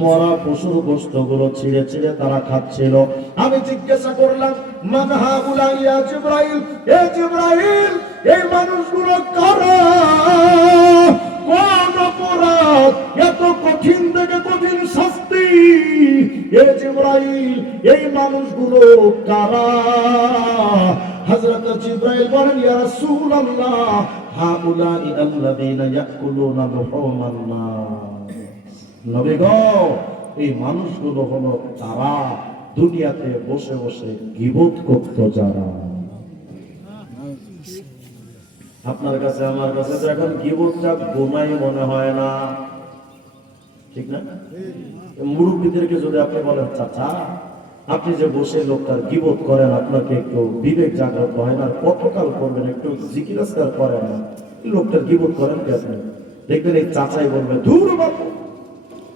মরা পশুর গোশত গুলো ছিঁড়ে ছিঁড়ে তারা খাচ্ছিল। আমি জিজ্ঞাসা করলাম, মান হাউলা ইয়া জিবরাইল, এ জিবরাইল, এই মানুষগুলো কারা? কোন অপরাধ এত কঠিন থেকে কঠিন শাস্তি? এ জিবরাইল, এই মানুষগুলো কারা? হযরত জিবরাইল বলেন, ইয়া রাসূলুল্লাহ, হাউলাই আল্লাযীনা ইয়াকুলুনা লুহুমান নাস। নবী গো, এই মানুষগুলো হলো তারা দুনিয়াতে বসে বসে গীবত করত যারা। আপনার কাছে আমার কাছে তো এখন গীবতটা গুনাহ মনে হয় না, ঠিক না? মুরব্বীদেরকে যদি আপনি বলেন, চাচা আপনি যে বসে লোকটার গীবত করেন, আপনাকে একটু বিবেক জাগ্রত হয় না? কতকাল করবেন? একটু জিকির আজকার করেন না, লোকটার গীবত করেন কি আপনি? দেখবেন এই চাচাই বলবে, ধুর বাপু,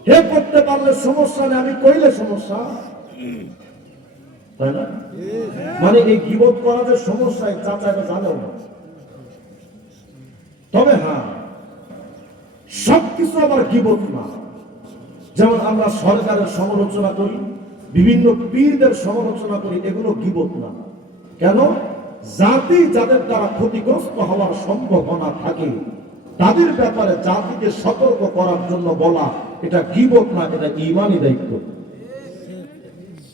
হে করতে পারলে সমস্যা নেই, আমি কইলে সমস্যা, তাই না? মানে এই গীবত করা যে সমস্যা, এই চাচা এটা জানেও না। তবে হ্যাঁ, সবকিছু আবার গীবত না। যেমন আমরা সরকারের সমালোচনা করি, বিভিন্ন পীরদের সমালোচনা করি, এগুলো গীবত না। কেন? জাতি যাদের দ্বারা ক্ষতিগ্রস্ত হওয়ার সম্ভাবনা থাকে, তাদের ব্যাপারে জাতিকে সতর্ক করার জন্য বলা, এটা গীবত না, এটা ঈমানি দায়িত্ব।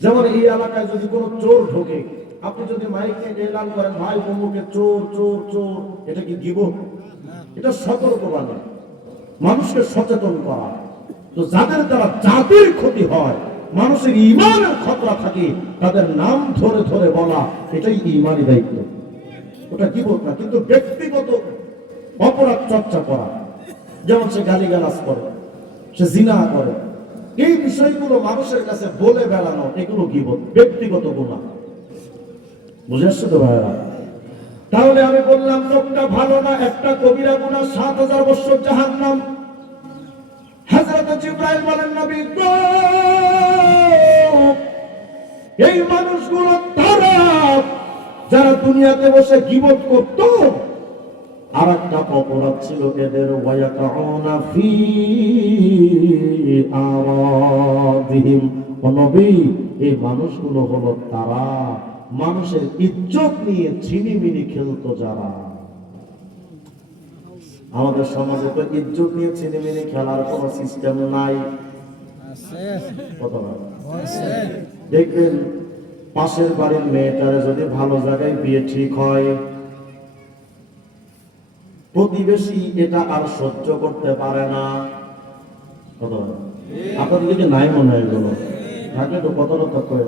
যেমন এই এলাকায় যদি কোনো চোর ঢোকে, আপনি যদি মাইকে এলান করেন, ভাই অমুকে চোর চোর চোর, এটা কি গীবত? এটা সতর্কবাণী, মানুষকে সচেতন করা। তো যাদের দ্বারা জাতির ক্ষতি হয়, মানুষের ঈমানের খতরা থাকে, তাদের নাম ধরে ধরে বলা, এটাই ঈমানি দায়িত্ব, ওটা গীবত না। কিন্তু ব্যক্তিগত অপরাধ চর্চা করা, যেমন সে গালিগালাজ করে, সে জিনা করে, এই বিষয়গুলো মানুষের কাছে বলে বেড়ানো, এগুলো গীবত, ব্যক্তিগত গুনাহ। বুঝে আসছে তো ভাইরা? তাহলে আমি বললাম লোকটা ভালো না, একটা কবিরা গুনাহ, ৭,০০০ বছর জাহান্নাম। হযরত জিবরাইল বলেন, নবী গো, এই মানুষগুলো তারা যারা দুনিয়াতে বসে গীবত করত। আর একটা অপরাধ ছিল এদের, ওয়ায়াকাউনা ফি আরাদিহিম। ও নবী, এই মানুষগুলো হলো তারা মানুষের ইজ্জত নিয়ে ছিনিমিনি খেলতো যারা। আমাদের সমাজে তো ইজ্জত নিয়ে ছিনিমিনি খেলার কোনো সিস্টেম নাই। দেখবেন পাশের বাড়ির মেয়েটারে যদি ভালো জায়গায় বিয়ে ঠিক হয়, প্রতিবেশী এটা আর সহ্য করতে পারে না। আপনাদের দিকে নাই মনে হয়, এগুলো থাকলে তো কত লোক করে